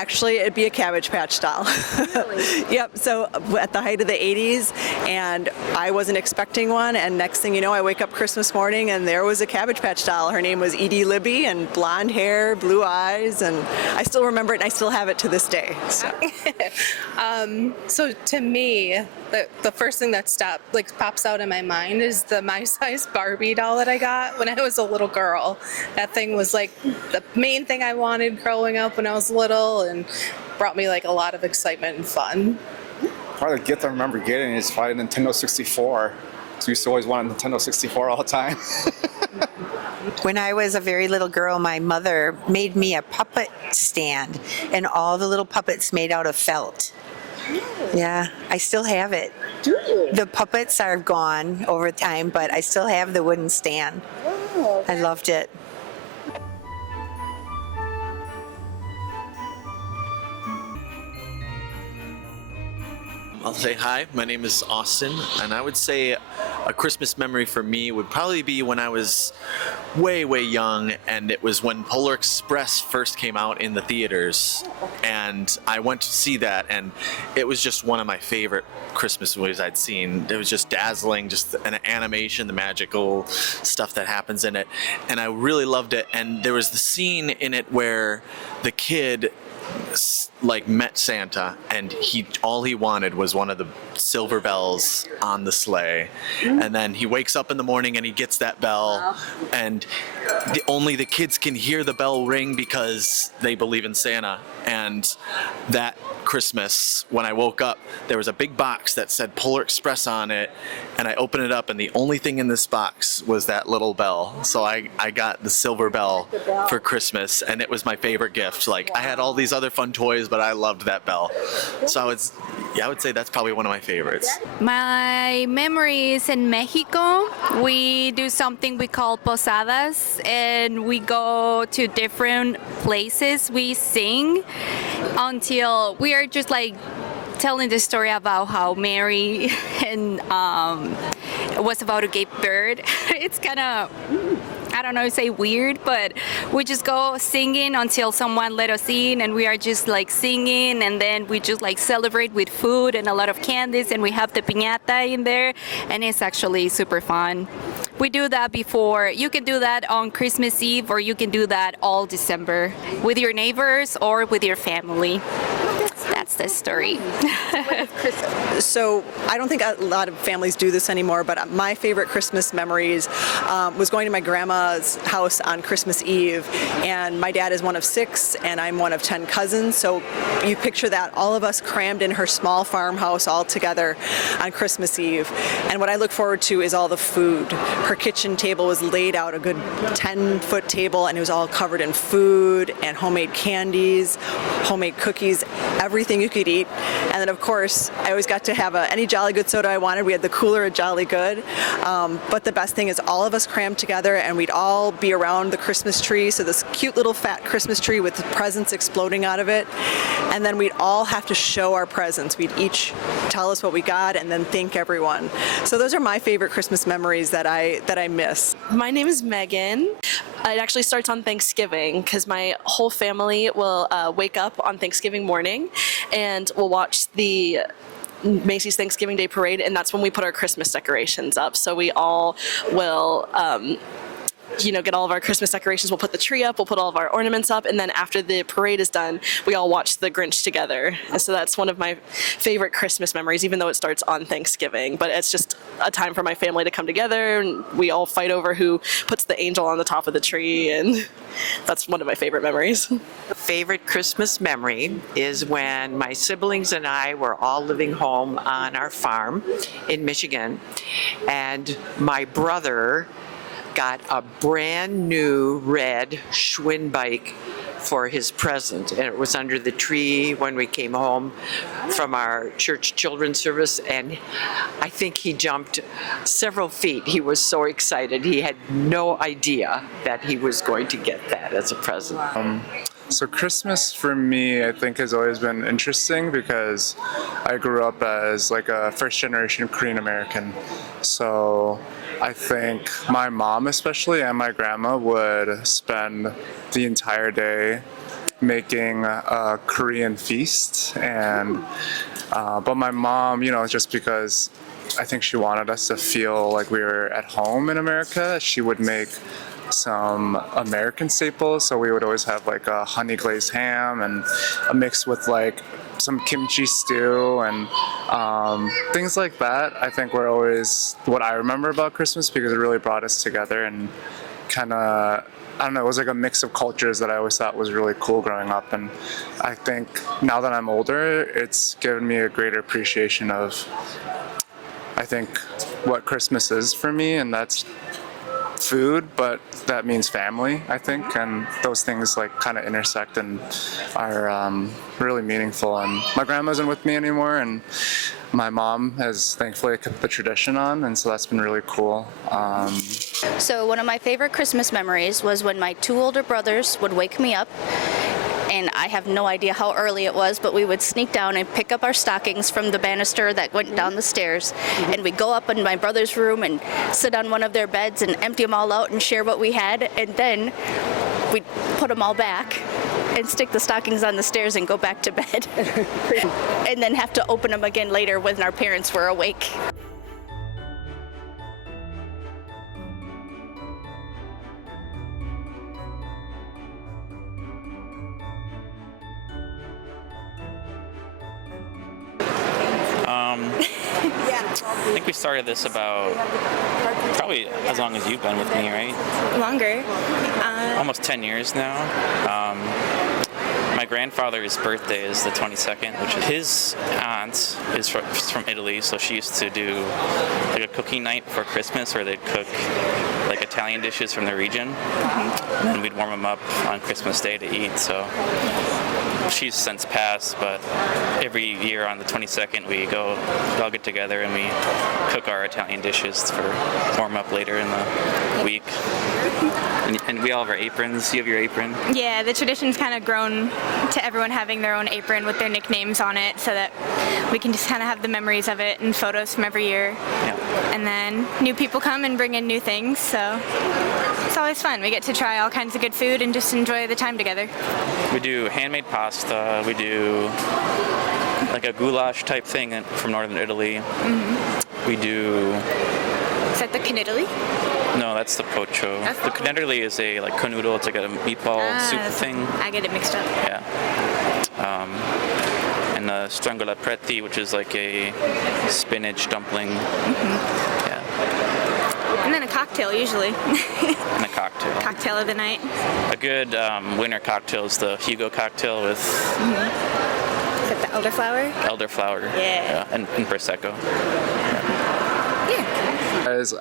Actually, it'd be a Cabbage Patch doll. Really? Yep, so at the height of the 80s, and I wasn't expecting one, and next thing you know, I wake up Christmas morning, and there was a Cabbage Patch doll. Her name was Edie Libby, and blonde hair, blue eyes, and I still remember it, and I still have it to this day. So to me, the first thing that pops out in my mind is the My Size Barbie doll that I got when I was a little girl. That thing was like the main thing I wanted growing up when I was little, and brought me like a lot of excitement and fun. Probably the gift I remember getting is probably a Nintendo 64. So I used to always want a Nintendo 64 all the time. When I was a very little girl, my mother made me a puppet stand, and all the little puppets made out of felt. Yeah, I still have it. Do you? The puppets are gone over time, but I still have the wooden stand. Oh, okay. I loved it. I'll say hi, my name is Austin, and I would say a Christmas memory for me would probably be when I was way young, and it was when Polar Express first came out in the theaters, and I went to see that, and it was just one of my favorite Christmas movies I'd seen. It was just dazzling, just an animation, the magical stuff that happens in it, and I really loved it. And there was the scene in it where the kid met Santa, and all he wanted was one of the silver bells on the sleigh, and then he wakes up in the morning and he gets that bell, and only the kids can hear the bell ring because they believe in Santa. And that Christmas, when I woke up, there was a big box that said Polar Express on it, and I opened it up, and the only thing in this box was that little bell. So I got the silver bell for Christmas, and it was my favorite gift. Like, I had all these other fun toys, but I loved that bell. So I would say that's probably one of my favorites. My memory is in Mexico. We do something we call posadas, and we go to different places. We sing until we are just like telling the story about how Mary and was about to give birth. It's kind of, I don't know, say weird, but we just go singing until someone let us in, and we are just like singing, and then we just like celebrate with food and a lot of candies, and we have the piñata in there, and it's actually super fun. We do that before. You can do that on Christmas Eve, or you can do that all December with your neighbors or with your family. That's the story. So I don't think a lot of families do this anymore, but my favorite Christmas memories was going to my grandma's house on Christmas Eve, and my dad is one of 6 and I'm one of 10 cousins, so you picture that, all of us crammed in her small farmhouse all together on Christmas Eve. And what I look forward to is all the food. Her kitchen table was laid out, a good 10-foot table, and it was all covered in food and homemade candies, homemade cookies, everything you could eat. And then of course I always got to have any Jolly Good soda I wanted. We had the cooler at Jolly Good, but the best thing is all of us crammed together, and we'd all be around the Christmas tree, so this cute little fat Christmas tree with presents exploding out of it, and then we'd all have to show our presents. We'd each tell us what we got and then thank everyone. So those are my favorite Christmas memories that I miss. My name is Megan. It actually starts on Thanksgiving because my whole family will wake up on Thanksgiving morning, and we'll watch the Macy's Thanksgiving Day Parade, and that's when we put our Christmas decorations up. So we all will get all of our Christmas decorations. We'll put the tree up, we'll put all of our ornaments up, and then after the parade is done, we all watch The Grinch together. And so that's one of my favorite Christmas memories, even though it starts on Thanksgiving. But it's just a time for my family to come together, and we all fight over who puts the angel on the top of the tree, and that's one of my favorite memories. Favorite Christmas memory is when my siblings and I were all living home on our farm in Michigan, and my brother got a brand new red Schwinn bike for his present, and it was under the tree when we came home from our church children's service, and I think he jumped several feet. He was so excited. He had no idea that he was going to get that as a present. So Christmas for me, I think, has always been interesting because I grew up as like a first generation Korean American. So I think my mom especially and my grandma would spend the entire day making a Korean feast, and but my mom, just because I think she wanted us to feel like we were at home in America, she would make some American staples. So we would always have like a honey glazed ham and a mix with like some kimchi stew and things like that. I think were always what I remember about Christmas, because it really brought us together and kind of, I don't know, it was like a mix of cultures that I always thought was really cool growing up. And I think now that I'm older, it's given me a greater appreciation of, I think, what Christmas is for me, and that's food, but that means family, I think, and those things like kind of intersect and are really meaningful. And my grandma isn't with me anymore, and my mom has thankfully kept the tradition on, and so that's been really cool. So one of my favorite Christmas memories was when my two older brothers would wake me up, and I have no idea how early it was, but we would sneak down and pick up our stockings from the banister that went down the stairs, and we'd go up in my brother's room and sit on one of their beds and empty them all out and share what we had, and then we'd put them all back and stick the stockings on the stairs and go back to bed. And then have to open them again later when our parents were awake. I think we started this about probably as long as you've been with me, right? Longer. Almost 10 years now. My grandfather's birthday is the 22nd, which is his aunt is from Italy, so she used to do like a cooking night for Christmas where they'd cook like Italian dishes from the region, and we'd warm them up on Christmas Day to eat. So she's since passed, but every year on the 22nd we all get together and we cook our Italian dishes for warm up later in the week. And we all have our aprons. You have your apron? Yeah, the tradition's kind of grown to everyone having their own apron with their nicknames on it, so that we can just kind of have the memories of it and photos from every year. Yeah. And then new people come and bring in new things, so it's always fun. We get to try all kinds of good food and just enjoy the time together. We do handmade pasta. We do like a goulash type thing from northern Italy. We do. Is that the cannellini? No, that's the pocho. The cannellini is a like cannolo. It's like a meatball soup thing. I get it mixed up. Yeah. And the strangolapreti, which is like a spinach dumpling. Yeah. And then a cocktail usually. And a cocktail. Cocktail of the night. A good winter cocktail is the Hugo cocktail with. Is that the elderflower? Elderflower. Yeah. And prosecco.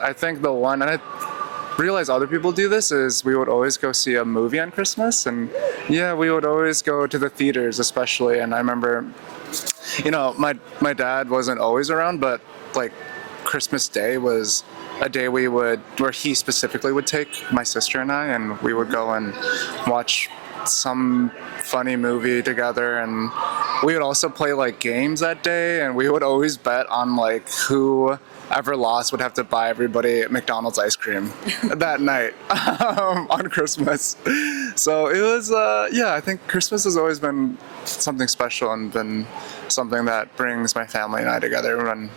I think the one, and I realize other people do this, is we would always go see a movie on Christmas, and yeah, we would always go to the theaters especially. And I remember, my dad wasn't always around, but like Christmas Day was a day where he specifically would take my sister and I, and we would go and watch some funny movie together. And we would also play like games that day, and we would always bet on like whoever lost would have to buy everybody McDonald's ice cream that night on Christmas. So it was, I think Christmas has always been something special and been something that brings my family and I together when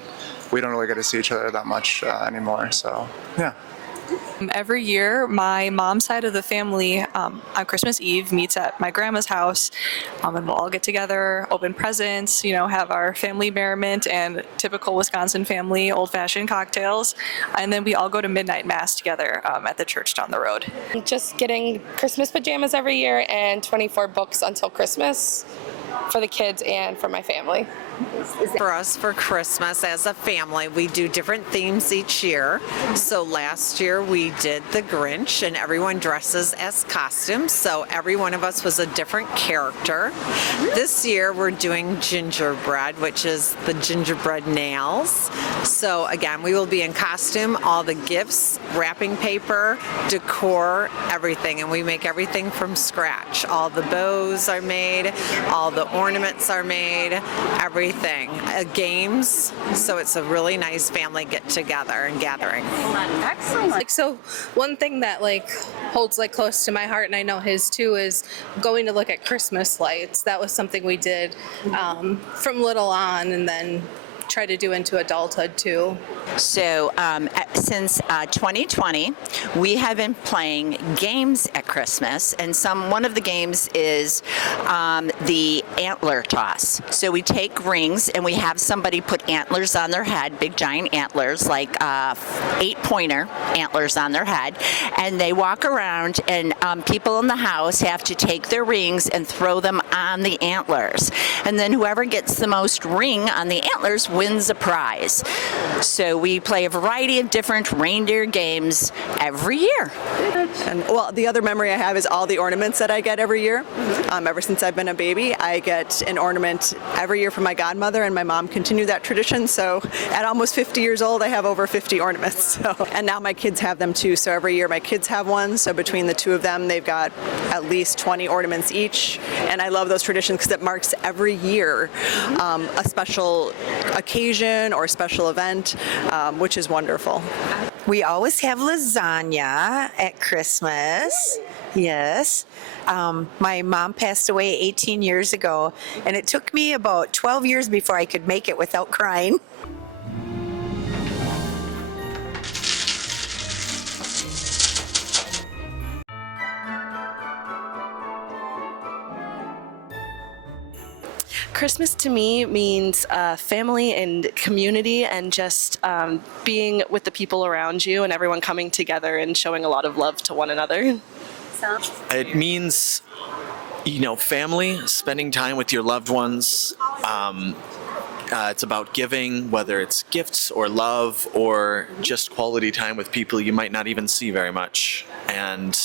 we don't really get to see each other that much anymore. So, yeah. Every year, my mom's side of the family on Christmas Eve meets at my grandma's house, and we'll all get together, open presents, have our family merriment and typical Wisconsin family old-fashioned cocktails, and then we all go to midnight mass together at the church down the road. Just getting Christmas pajamas every year and 24 books until Christmas for the kids and for my family. For us, for Christmas as a family, we do different themes each year. So last year we did the Grinch, and everyone dresses as costumes. So every one of us was a different character. This year we're doing gingerbread, which is the gingerbread nails. So again, we will be in costume, all the gifts, wrapping paper, decor, everything. And we make everything from scratch. All the bows are made, all the ornaments are made, everything everything. Games, so it's a really nice family get together and gathering. Excellent. Like, so one thing that like holds like close to my heart, and I know his too, is going to look at Christmas lights. That was something we did from little on, and then try to do into adulthood too. So since 2020, we have been playing games at Christmas, and one of the games is the antler toss. So we take rings and we have somebody put antlers on their head, big giant antlers, like 8-pointer antlers on their head, and they walk around, and people in the house have to take their rings and throw them on the antlers, and then whoever gets the most ring on the antlers wins a prize. So we play a variety of different reindeer games every year. And well, the other memory I have is all the ornaments that I get every year. Ever since I've been a baby, I get an ornament every year from my godmother, and my mom continued that tradition. So at almost 50 years old, I have over 50 ornaments. So, and now my kids have them too. So every year my kids have one. So between the two of them, they've got at least 20 ornaments each. And I love those traditions because it marks every year a special occasion or special event, which is wonderful. We always have lasagna at Christmas. Yes. My mom passed away 18 years ago, and it took me about 12 years before I could make it without crying. Christmas to me means family and community, and just being with the people around you and everyone coming together and showing a lot of love to one another. It means, family, spending time with your loved ones. It's about giving, whether it's gifts or love or just quality time with people you might not even see very much, and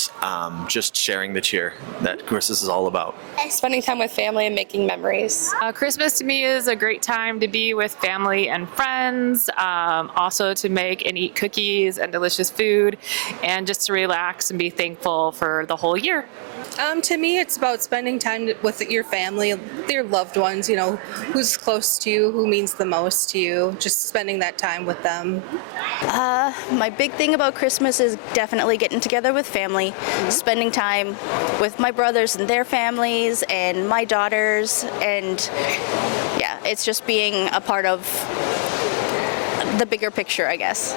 just sharing the cheer that Christmas is all about. Spending time with family and making memories. Christmas to me is a great time to be with family and friends, also to make and eat cookies and delicious food, and just to relax and be thankful for the whole year. To me, it's about spending time with your family, your loved ones, who's close to you, who means the most to you, just spending that time with them. My big thing about Christmas is definitely getting together with family, spending time with my brothers and their families and my daughters, and yeah, it's just being a part of the bigger picture, I guess.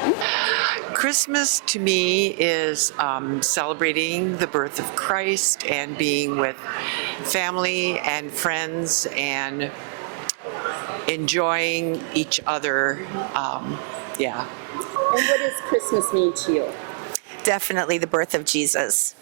Christmas to me is celebrating the birth of Christ and being with family and friends and enjoying each other. And what does Christmas mean to you? Definitely the birth of Jesus.